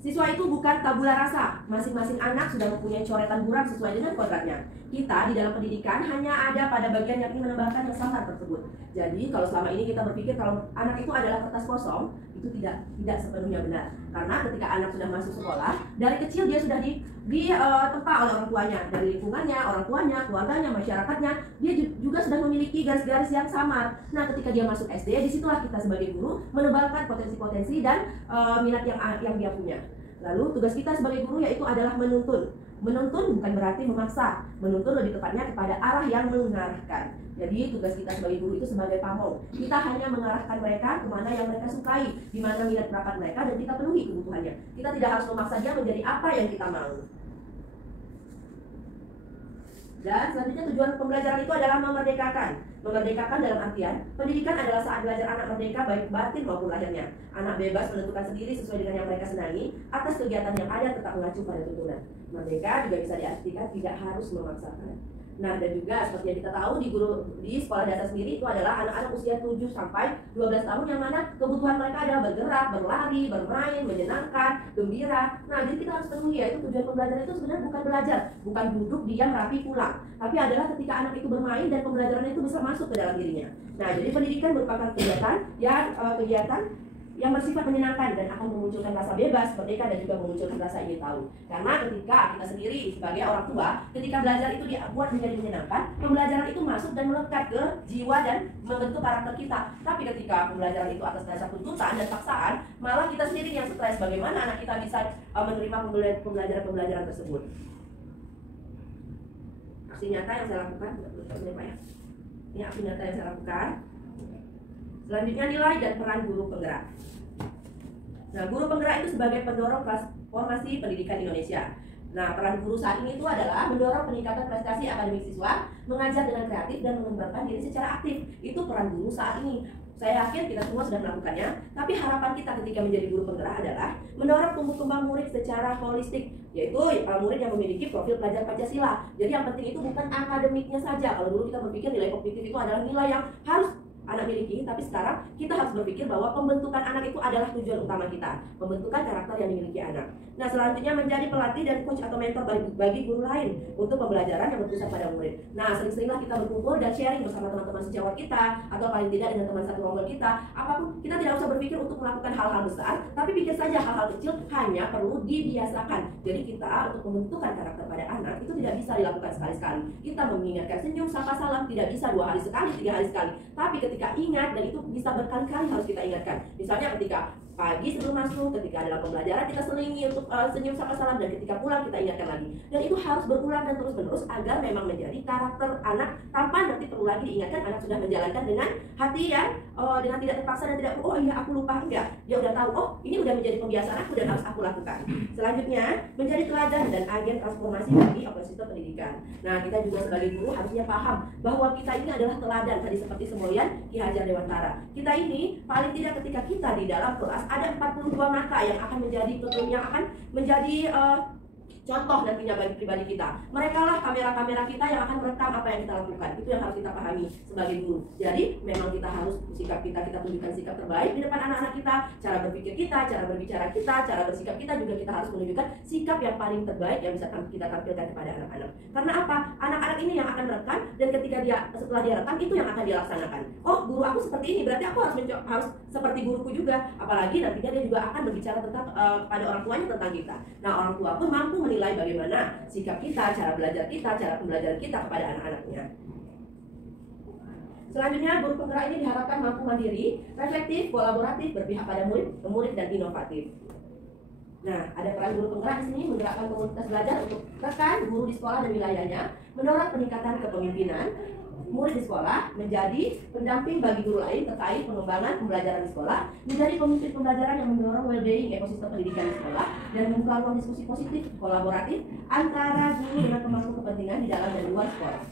Siswa itu bukan tabula rasa. Masing-masing anak sudah mempunyai coretan buram sesuai dengan kodratnya. Kita di dalam pendidikan hanya ada pada bagian yang ingin menambahkan yang samar tersebut. Jadi kalau selama ini kita berpikir kalau anak itu adalah kertas kosong, itu tidak sepenuhnya benar. Karena ketika anak sudah masuk sekolah, dari kecil dia sudah ditempa oleh orang tuanya, dari lingkungannya, orang tuanya, keluarganya, masyarakatnya, dia juga sudah memiliki garis-garis yang samar. Nah, ketika dia masuk SD, disitulah kita sebagai guru menebalkan potensi-potensi dan minat yang dia punya. Lalu tugas kita sebagai guru yaitu adalah menuntun. Menuntun bukan berarti memaksa. Menuntun lebih tepatnya kepada arah yang mengarahkan. Jadi tugas kita sebagai guru itu sebagai pamong. Kita hanya mengarahkan mereka kemana yang mereka sukai, di mana minat bakat mereka, dan kita penuhi kebutuhannya. Kita tidak harus memaksa dia menjadi apa yang kita mau. Dan selanjutnya tujuan pembelajaran itu adalah memerdekakan. Memerdekakan dalam artian, pendidikan adalah saat belajar anak merdeka baik batin maupun lahirnya. Anak bebas menentukan sendiri sesuai dengan yang mereka senangi atas kegiatan yang ada tetap mengacu pada tuntunan. Merdeka juga bisa diartikan tidak harus memaksakan. Nah, dan juga seperti yang kita tahu di sekolah dasar sendiri itu adalah anak-anak usia 7 sampai 12 tahun yang mana kebutuhan mereka adalah bergerak, berlari, bermain, menyenangkan, gembira. Nah, jadi kita harus penuhi yaitu tujuan pembelajaran itu sebenarnya bukan belajar, bukan duduk, diam, rapi, pulang. Tapi adalah ketika anak itu bermain dan pembelajaran itu bisa masuk ke dalam dirinya. Nah, jadi pendidikan merupakan kegiatan yang bersifat menyenangkan dan akan memunculkan rasa bebas, merdeka, dan juga memunculkan rasa ingin tahu. Karena ketika kita sendiri sebagai orang tua, ketika belajar itu dibuat menjadi menyenangkan, pembelajaran itu masuk dan melekat ke jiwa dan membentuk karakter kita. Tapi ketika pembelajaran itu atas dasar tuntutan dan paksaan, malah kita sendiri yang stres. Bagaimana anak kita bisa menerima pembelajaran tersebut? Aksi nyata yang saya lakukan, ini aksi nyata yang saya lakukan. Selanjutnya nilai dan peran guru penggerak. Nah, guru penggerak itu sebagai pendorong transformasi pendidikan Indonesia. Nah, peran guru saat ini itu adalah mendorong peningkatan prestasi akademik siswa, mengajar dengan kreatif dan mengembangkan diri secara aktif. Itu peran guru saat ini. Saya yakin kita semua sudah melakukannya, tapi harapan kita ketika menjadi guru penggerak adalah mendorong tumbuh kembang murid secara holistik, yaitu murid yang memiliki profil pelajar Pancasila. Jadi yang penting itu bukan akademiknya saja. Kalau dulu kita berpikir nilai kognitif itu adalah nilai yang harus anak miliki, tapi sekarang kita harus berpikir bahwa pembentukan anak itu adalah tujuan utama kita, pembentukan karakter yang dimiliki anak. Nah, selanjutnya menjadi pelatih dan coach atau mentor bagi guru lain untuk pembelajaran yang berpusat pada murid. Nah, sering-seringlah kita berkumpul dan sharing bersama teman-teman sejawat kita, atau paling tidak dengan teman satu rombongan kita. Apapun, kita tidak usah berpikir untuk melakukan hal-hal besar, tapi pikir saja hal-hal kecil hanya perlu dibiasakan. Jadi kita untuk pembentukan karakter pada anak itu tidak bisa dilakukan sekali-sekali. Kita mengingatkan senyum, sapa, salam tidak bisa 2 hari sekali, 3 hari sekali. Tapi ketika ingat, dan itu bisa berkali-kali harus kita ingatkan. Misalnya ketika pagi sebelum masuk, ketika dalam pembelajaran kita selingi untuk senyum sapa salam, dan ketika pulang kita ingatkan lagi. Dan itu harus berulang dan terus-menerus agar memang menjadi karakter anak tanpa nanti perlu lagi diingatkan. Anak sudah menjalankan dengan hati yang dengan tidak terpaksa dan tidak oh iya aku lupa, enggak. Dia udah tahu, oh ini udah menjadi kebiasaan aku dan harus aku lakukan. Selanjutnya menjadi teladan dan agen transformasi bagi ekosistem pendidikan. Nah, kita juga sebagai guru harusnya paham bahwa kita ini adalah teladan, tadi seperti semboyan Ki Hajar Dewantara. Kita ini paling tidak ketika kita di dalam kelas ada 42 mata yang akan menjadi contoh nantinya bagi pribadi kita. Mereka lah kamera-kamera kita yang akan merekam apa yang kita lakukan. Itu yang harus kita pahami sebagai guru. Jadi memang kita harus sikap kita tunjukkan sikap terbaik di depan anak-anak kita. Cara berpikir kita, cara berbicara kita, cara bersikap kita juga kita harus menunjukkan sikap yang paling terbaik yang bisa kita tampilkan kepada anak-anak. Karena apa? Anak-anak ini yang akan merekam, dan ketika setelah dia rekam itu yang akan dia laksanakan. Oh, guru aku seperti ini, berarti aku harus seperti guruku juga. Apalagi nantinya dia juga akan berbicara tentang pada orang tuanya tentang kita. Nah, orang tua pun mampu menilai bagaimana sikap kita, cara belajar kita, cara pembelajaran kita kepada anak-anaknya. Selanjutnya, guru penggerak ini diharapkan mampu mandiri, reflektif, kolaboratif, berpihak pada murid dan inovatif. Nah, ada peran guru penggerak di sini menggerakkan komunitas belajar untuk rekan guru di sekolah dan wilayahnya, mendorong peningkatan kepemimpinan murid di sekolah, menjadi pendamping bagi guru lain terkait pengembangan pembelajaran di sekolah, menjadi pemimpin pembelajaran yang mendorong well-being ekosistem pendidikan di sekolah, dan membuka ruang diskusi positif kolaboratif antara guru dengan pemangku kepentingan di dalam dan luar sekolah.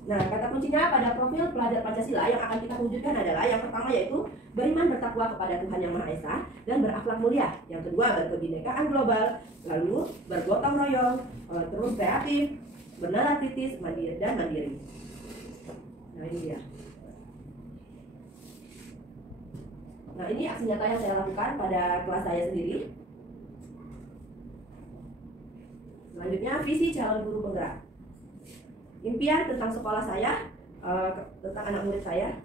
Nah, kata kuncinya pada profil pelajar Pancasila yang akan kita wujudkan adalah yang pertama yaitu beriman bertakwa kepada Tuhan Yang Maha Esa dan berakhlak mulia. Yang kedua, berkebinekaan global, lalu bergotong royong, terus kreatif, bernalar kritis, mandiri. Nah, ini dia. Nah, ini aksi nyata yang saya lakukan pada kelas saya sendiri. Selanjutnya, visi calon guru penggerak. Impian tentang sekolah saya, tentang anak murid saya.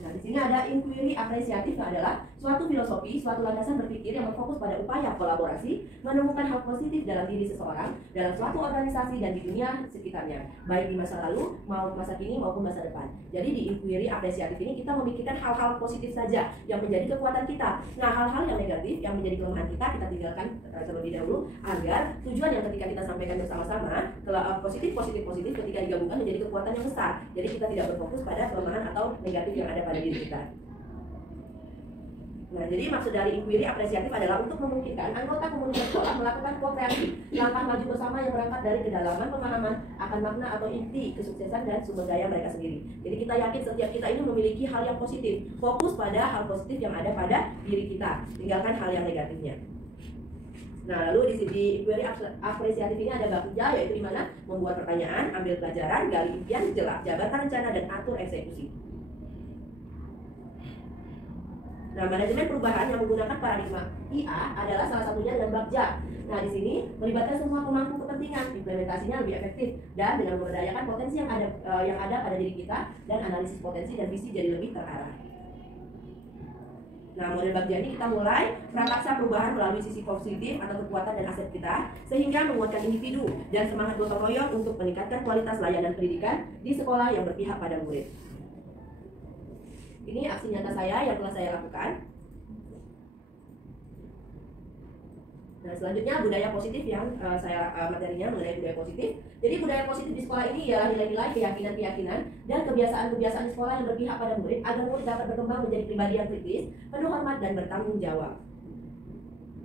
Nah, di sini ada inquiry apresiatif adalah suatu filosofi, suatu landasan berpikir yang berfokus pada upaya kolaborasi, menemukan hal positif dalam diri seseorang, dalam suatu organisasi dan di dunia sekitarnya, baik di masa lalu, masa kini maupun masa depan. Jadi di inquiry apresiatif ini kita memikirkan hal-hal positif saja yang menjadi kekuatan kita. Nah, hal-hal yang negatif yang menjadi kelemahan kita tinggalkan terlebih dahulu agar tujuan yang ketika kita sampaikan bersama-sama positif ketika digabungkan menjadi kekuatan yang besar. Jadi kita tidak berfokus pada kelemahan atau negatif yang ada pada diri kita. Nah, jadi maksud dari inquiry apresiatif adalah untuk memungkinkan anggota komunitas sekolah melakukan co-kreasi, langkah maju bersama yang berangkat dari kedalaman pemahaman akan makna atau inti kesuksesan dan sumber daya mereka sendiri. Jadi kita yakin setiap kita ini memiliki hal yang positif, fokus pada hal positif yang ada pada diri kita, tinggalkan hal yang negatifnya. Nah, lalu di sini inquiry apresiatif ini ada bab 3, yaitu di mana membuat pertanyaan, ambil pelajaran, gali impian, jabatan rencana, dan atur eksekusi. Nah, manajemen perubahan yang menggunakan paradigma IA adalah salah satunya dengan Bagja. Nah, di sini melibatkan semua pemangku kepentingan, implementasinya lebih efektif dan dengan memberdayakan potensi yang ada pada diri kita dan analisis potensi dan visi jadi lebih terarah. Nah, model Bagja ini kita mulai prakasa perubahan melalui sisi positif atau kekuatan dan aset kita, sehingga menguatkan individu dan semangat gotong royong untuk meningkatkan kualitas layanan pendidikan di sekolah yang berpihak pada murid. Ini aksi nyata saya yang telah saya lakukan. Nah, selanjutnya budaya positif yang materinya mengenai budaya positif. Jadi budaya positif di sekolah ini ialah nilai-nilai, keyakinan-keyakinan, dan kebiasaan-kebiasaan di sekolah yang berpihak pada murid agar murid dapat berkembang menjadi pribadi yang kritis, penuh hormat, dan bertanggung jawab.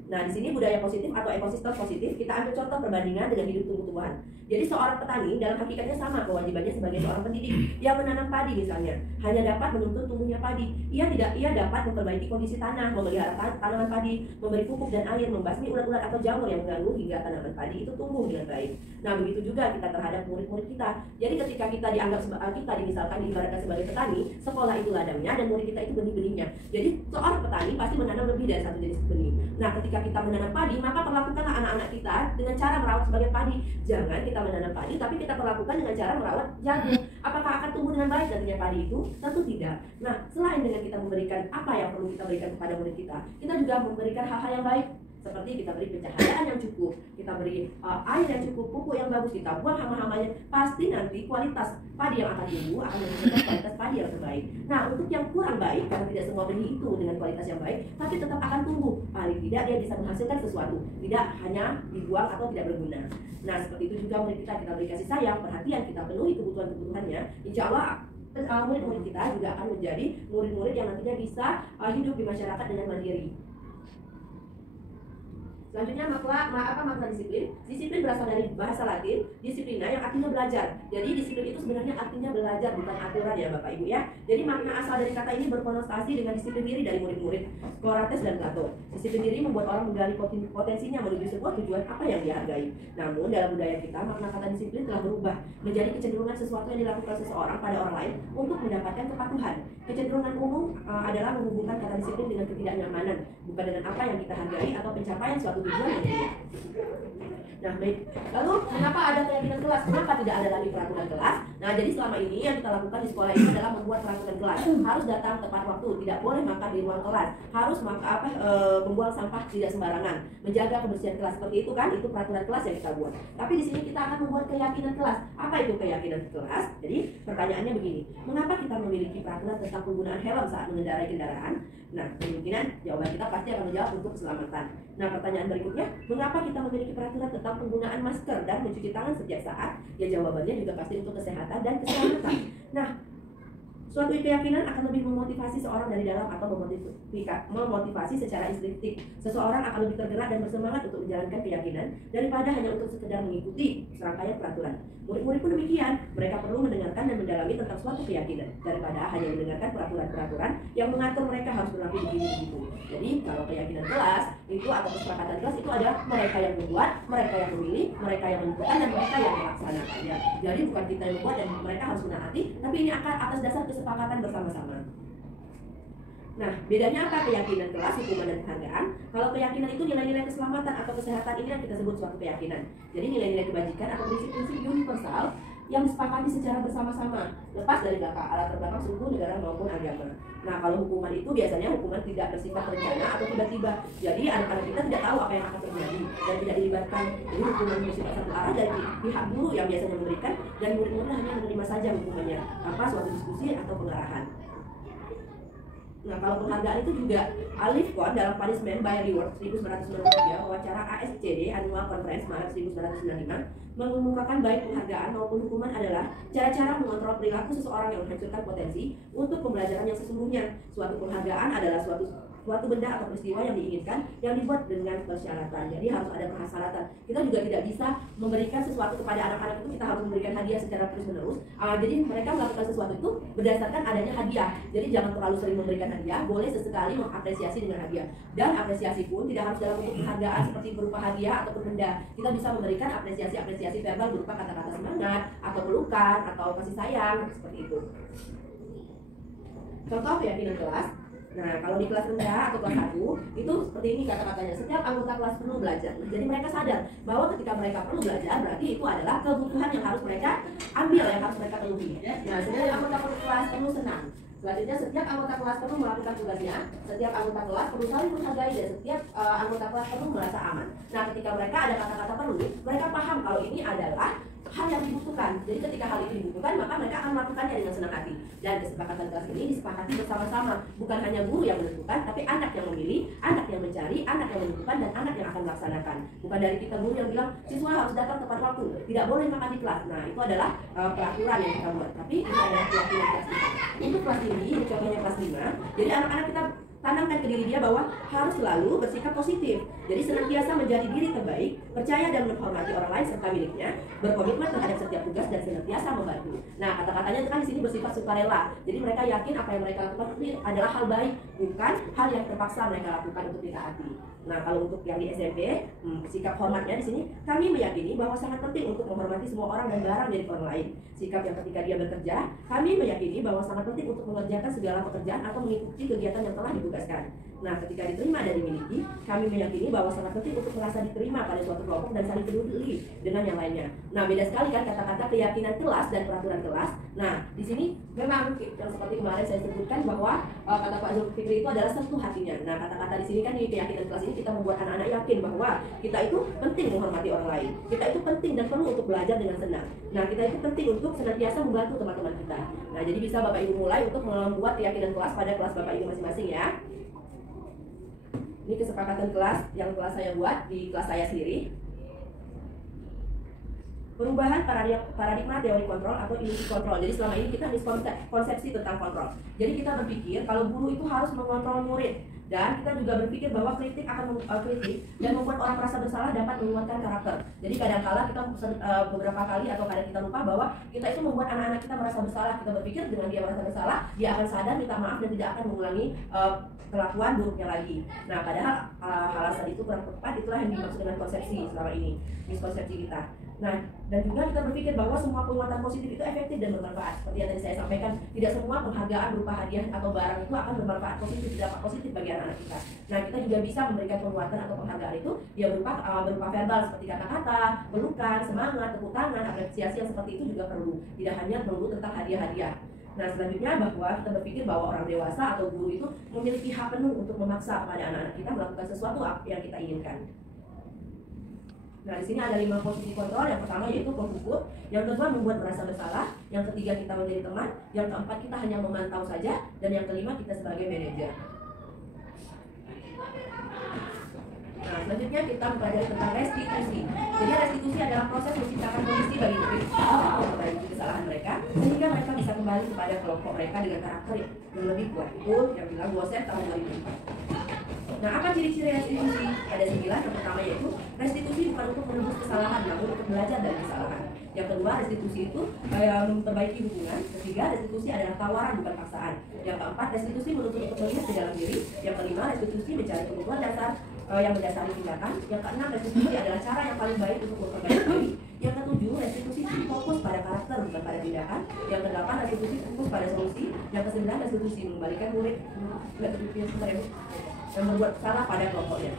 Nah, di sini budaya positif atau ekosistem positif, kita ambil contoh perbandingan dengan hidup tumbuh-tumbuhan. Jadi seorang petani dalam hakikatnya sama kewajibannya sebagai seorang pendidik yang menanam padi misalnya, hanya dapat menuntun tumbuhnya padi. Ia dapat memperbaiki kondisi tanah, memelihara tanaman padi, memberi pupuk dan air, membasmi ulat-ulat atau jamur yang mengganggu hingga tanaman padi itu tumbuh dengan baik. Nah, begitu juga kita terhadap murid-murid kita. Jadi ketika kita dianggap kita misalkan diibaratkan sebagai petani, sekolah itu ladangnya dan murid kita itu benih-benihnya. Jadi seorang petani pasti menanam lebih dari satu jenis benih. Nah, ketika kita menanam padi, maka perlakukanlah anak-anak kita dengan cara merawat sebagai padi. Jangan kita menanam padi, tapi kita perlakukan dengan cara merawat jagung. Apakah akan tumbuh dengan baik nantinya padi itu? Tentu tidak. Nah, selain dengan kita memberikan apa yang perlu kita berikan kepada murid kita juga memberikan hal-hal yang baik. Seperti kita beri pencahayaan yang cukup, kita beri air yang cukup, pupuk yang bagus, kita buang hama-hamanya. Pasti nanti kualitas padi yang akan tumbuh akan menunjukkan kualitas padi yang terbaik. Nah, untuk yang kurang baik, karena tidak semua benih itu dengan kualitas yang baik, tapi tetap akan tumbuh. Paling tidak dia bisa menghasilkan sesuatu, tidak hanya dibuang atau tidak berguna. Nah, seperti itu juga murid kita beri kasih sayang, perhatian, kita penuhi kebutuhan-kebutuhannya. Insya Allah murid-murid kita juga akan menjadi murid-murid yang nantinya bisa hidup di masyarakat dengan mandiri. Selanjutnya makna disiplin. Disiplin berasal dari bahasa Latin disiplina yang artinya belajar. Jadi disiplin itu sebenarnya artinya belajar, bukan aturan ya Bapak Ibu ya. Jadi makna asal dari kata ini berkonotasi dengan disiplin diri dari murid-murid Socrates dan Plato. Disiplin diri membuat orang menggali potensinya menuju sebuah tujuan apa yang dihargai. Namun dalam budaya kita makna kata disiplin telah berubah menjadi kecenderungan sesuatu yang dilakukan seseorang pada orang lain untuk mendapatkan kepatuhan. Kecenderungan umum adalah menghubungkan kata disiplin dengan ketidaknyamanan, bukan dengan apa yang kita hargai atau pencapaian suatu tujuan yang mulia. Nah, baik. Lalu, mengapa ada keyakinan kelas? Kenapa tidak ada lagi peraturan kelas? Nah, jadi selama ini yang kita lakukan di sekolah ini adalah membuat peraturan kelas. Harus datang tepat waktu, tidak boleh makan di ruang kelas, harus membuang sampah tidak sembarangan, menjaga kebersihan kelas. Seperti itu kan? Itu peraturan kelas yang kita buat. Tapi di sini kita akan membuat keyakinan kelas. Apa itu keyakinan kelas? Jadi, pertanyaannya begini. Mengapa kita memiliki peraturan tentang penggunaan helm saat mengendarai kendaraan? Nah, kemungkinan jawaban kita pasti akan menjawab untuk keselamatan. Nah, pertanyaan berikutnya, mengapa kita memiliki peraturan tentang penggunaan masker dan mencuci tangan setiap saat? Ya, jawabannya juga pasti untuk kesehatan dan keselamatan. Nah, suatu keyakinan akan lebih memotivasi seorang dari dalam atau memotivasi secara instinktif. Seseorang akan lebih tergerak dan bersemangat untuk menjalankan keyakinan daripada hanya untuk sekedar mengikuti serangkaian peraturan. Murid-murid pun demikian, mereka perlu mendengarkan dan mendalami tentang suatu keyakinan daripada hanya mendengarkan peraturan-peraturan yang mengatur mereka harus berlaku begini begitu. Jadi kalau keyakinan kelas itu atau kesepakatan kelas itu ada mereka yang membuat, mereka yang memilih, mereka yang menentukan dan mereka yang melaksanakannya. Jadi bukan kita yang membuat dan mereka harus menaati, tapi ini akan atas dasar kesepakatan bersama-sama. Nah, bedanya apa keyakinan kelas, hukuman dan penghargaan? Kalau keyakinan itu nilai-nilai keselamatan atau kesehatan, ini yang kita sebut suatu keyakinan. Jadi nilai-nilai kebajikan atau prinsip-prinsip universal yang disepakati secara bersama-sama, lepas dari latar belakang suku, negara maupun agama. Nah, kalau hukuman itu biasanya hukuman tidak bersifat rencana atau tiba-tiba. Jadi anak-anak kita tidak tahu apa yang akan terjadi dan tidak dilibatkan. Jadi hukuman bersifat satu arah dari pihak guru yang biasanya memberikan, dan murid-murid hanya menerima saja hukumannya tanpa suatu diskusi atau pengarahan. Nah, kalau penghargaan itu juga Alif Kon dalam Punishment by Reward 1993 wawancara ASCD Annual Conference Maret 1995 mengemukakan baik penghargaan maupun hukuman adalah cara-cara mengontrol perilaku seseorang yang menghancurkan potensi untuk pembelajaran yang sesungguhnya. Suatu penghargaan adalah suatu benda atau peristiwa yang diinginkan yang dibuat dengan persyaratan. Jadi harus ada persyaratan. Kita juga tidak bisa memberikan sesuatu kepada anak-anak itu kita harus memberikan hadiah secara terus-menerus. Jadi mereka melakukan sesuatu itu berdasarkan adanya hadiah. Jadi jangan terlalu sering memberikan hadiah, boleh sesekali mengapresiasi dengan hadiah. Dan apresiasi pun tidak harus dalam bentuk penghargaan seperti berupa hadiah ataupun benda. Kita bisa memberikan apresiasi verbal berupa kata-kata semangat atau pelukan atau kasih sayang seperti itu. Contoh keyakinan kelas. Nah, kalau di kelas rendah atau kelas 1 itu seperti ini kata-katanya, setiap anggota kelas perlu belajar. Jadi mereka sadar bahwa ketika mereka perlu belajar berarti itu adalah kebutuhan yang harus mereka ambil, yang harus mereka penuhi. Nah, setiap anggota kelas perlu senang. Selanjutnya, setiap anggota kelas perlu melakukan tugasnya, setiap anggota kelas perlu saling menghargai, dan setiap anggota kelas perlu merasa aman. Nah, ketika mereka ada kata-kata perlu, mereka paham kalau ini adalah hal yang dibutuhkan. Jadi ketika hal itu dibutuhkan, maka mereka akan melakukannya dengan senang hati. Dan kesepakatan kelas ini disepakati bersama-sama. Bukan hanya guru yang menentukan, tapi anak yang memilih, anak yang mencari, anak yang menentukan, dan anak yang akan melaksanakan. Bukan dari kita guru yang bilang, siswa harus datang tepat waktu, tidak boleh makan di kelas. Nah, itu adalah peraturan yang kita buat. Tapi ini adalah keyakinan kelas 5. Untuk kelas ini, contohnya kelas 5, jadi anak-anak kita tanamkan ke diri dia bahwa harus selalu bersikap positif. Jadi senantiasa menjadi diri terbaik, percaya dan menghormati orang lain serta miliknya, berkomitmen terhadap setiap tugas dan senantiasa membantu. Nah, kata-katanya kan di sini bersifat sukarela. Jadi mereka yakin apa yang mereka lakukan itu adalah hal baik, bukan hal yang terpaksa mereka lakukan untuk ditaati. Nah, kalau untuk yang di SMP, sikap hormatnya di sini kami meyakini bahwa sangat penting untuk menghormati semua orang dan barang milik orang lain. Sikap yang ketika dia bekerja, kami meyakini bahwa sangat penting untuk mengerjakan segala pekerjaan atau mengikuti kegiatan yang telah ditugaskan. Nah, ketika diterima dan dimiliki, kami meyakini bahwa sangat penting untuk merasa diterima pada suatu kelompok dan saling peduli dengan yang lainnya. Nah, beda sekali kan kata-kata keyakinan kelas dan peraturan kelas. Nah, di sini memang yang seperti kemarin saya sebutkan bahwa kata Pak Zulfikri itu adalah sentuh hatinya. Nah, kata-kata di sini kan di keyakinan kelas ini kita membuat anak-anak yakin bahwa kita itu penting menghormati orang lain. Kita itu penting dan perlu untuk belajar dengan senang. Nah, kita itu penting untuk senantiasa membantu teman-teman kita. Nah, jadi bisa Bapak Ibu mulai untuk membuat keyakinan kelas pada kelas Bapak Ibu masing-masing ya. Ini kesepakatan kelas yang telah saya buat di kelas saya sendiri. Perubahan paradigma teori kontrol atau ilusi kontrol. Jadi selama ini kita miskonsepsi tentang kontrol. Jadi kita berpikir kalau guru itu harus mengontrol murid. Dan kita juga berpikir bahwa kritik akan kritik dan membuat orang merasa bersalah dapat menguatkan karakter. Jadi kadang-kala kita beberapa kali atau kadang kita lupa bahwa kita itu membuat anak-anak kita merasa bersalah. Kita berpikir dengan dia merasa bersalah, dia akan sadar, minta maaf dan tidak akan mengulangi kelakuan buruknya lagi. Nah, padahal alasan itu kurang tepat. Itulah yang dimaksud dengan konsepsi selama ini, miskonsepsi kita. Nah, dan juga kita berpikir bahwa semua penguatan positif itu efektif dan bermanfaat. Seperti yang tadi saya sampaikan, tidak semua penghargaan berupa hadiah atau barang itu akan bermanfaat positif, dampak positif bagi anak-anak kita. Nah, kita juga bisa memberikan penguatan atau penghargaan itu ya berupa verbal seperti kata-kata, pelukan, semangat, tepuk tangan, apresiasi yang seperti itu juga perlu. Tidak hanya perlu tentang hadiah-hadiah. Nah, selanjutnya bahwa kita berpikir bahwa orang dewasa atau guru itu memiliki hak penuh untuk memaksa kepada anak-anak kita melakukan sesuatu yang kita inginkan. Nah, di sini ada 5 posisi kontrol. Yang pertama yaitu penghukum, yang kedua membuat merasa bersalah, yang ketiga kita menjadi teman, yang keempat kita hanya memantau saja, dan yang kelima kita sebagai manajer. Nah, selanjutnya kita mempelajari tentang restitusi. Jadi restitusi adalah proses menciptakan kondisi bagi murid untuk memperbaiki kesalahan mereka sehingga mereka bisa kembali kepada kelompok mereka dengan karakter yang lebih kuat. Itu yang bilang Gosen tahun 2004. Nah, apa ciri-ciri restitusi? Ada 9. Yang pertama yaitu restitusi bukan untuk menebus kesalahan, namun untuk belajar dari kesalahan. Yang kedua, restitusi itu memperbaiki hubungan. Ketiga, restitusi adalah tawaran bukan paksaan. Yang keempat, restitusi menuntut untuk melihat ke dalam diri. Yang kelima, restitusi mencari kebutuhan dasar yang mendasari tindakan. Yang keenam, restitusi adalah cara yang paling baik untuk memperbaiki diri. Yang ketujuh, restitusi fokus pada karakter bukan pada tindakan. Yang kedelapan, restitusi fokus pada solusi. Yang kesembilan, restitusi mengembalikan murid yang berbuat salah pada kelompoknya.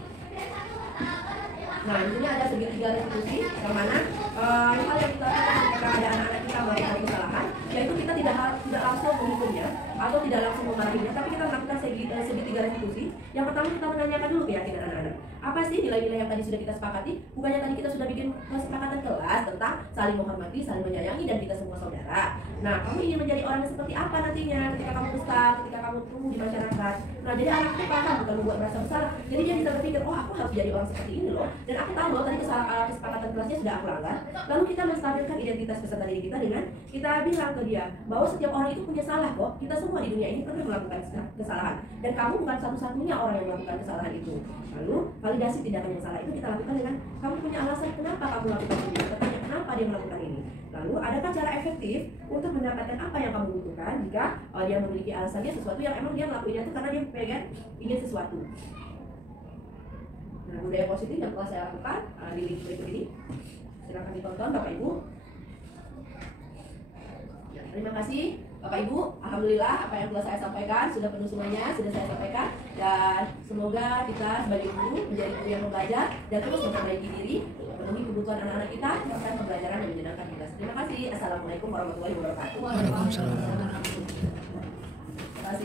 Nah, di sini ada segitiga restitusi yang mana hal yang kita lakukan ketika ada anak-anak kita melakukan kesalahan, yaitu kita tidak langsung menghukumnya atau tidak langsung memarahinya, tapi kita melakukan segitiga restitusi. Yang pertama kita menanyakan dulu keyakinan anak-anak. Apa sih nilai-nilai yang tadi sudah kita sepakati? Bukannya tadi kita sudah bikin kesepakatan kelas tentang saling menghormati, saling menyayangi, dan kita semua saudara. Nah, kamu ingin menjadi orang yang seperti apa nantinya ketika kamu besar, ketika kamu tumbuh di masyarakat. Nah, jadi anak itu paham, bukan membuat merasa bersalah. Jadi dia bisa berpikir, oh aku harus jadi orang seperti ini loh. Dan aku tahu loh tadi kesepakatan kelasnya sudah aku langgar. Lalu kita menstabilkan identitas peserta didik kita dengan kita bilang ke dia bahwa setiap orang itu punya salah kok. Kita semua di dunia ini pernah melakukan kesalahan. Dan kamu bukan satu-satunya orang yang melakukan kesalahan itu. Lalu validasi tindakan yang salah itu kita lakukan dengan kamu punya alasan kenapa kamu melakukan ini. Kita tanya kenapa dia melakukan ini. Lalu adakah cara efektif untuk mendapatkan apa yang kamu butuhkan jika dia memiliki alasannya sesuatu yang emang dia melakukannya itu karena dia ingin sesuatu. Nah, budaya positif yang telah saya lakukan di link berikut ini. Silakan ditonton Bapak Ibu. Ya, terima kasih Bapak Ibu. Alhamdulillah apa yang telah saya sampaikan sudah penuh semuanya, sudah saya sampaikan. Dan semoga kita sebagai guru menjadi guru yang belajar dan terus memperbaiki diri, memenuhi kebutuhan anak-anak kita serta pembelajaran yang menyenangkan kita. Terima kasih. Assalamualaikum warahmatullahi wabarakatuh. Waalaikumsalam.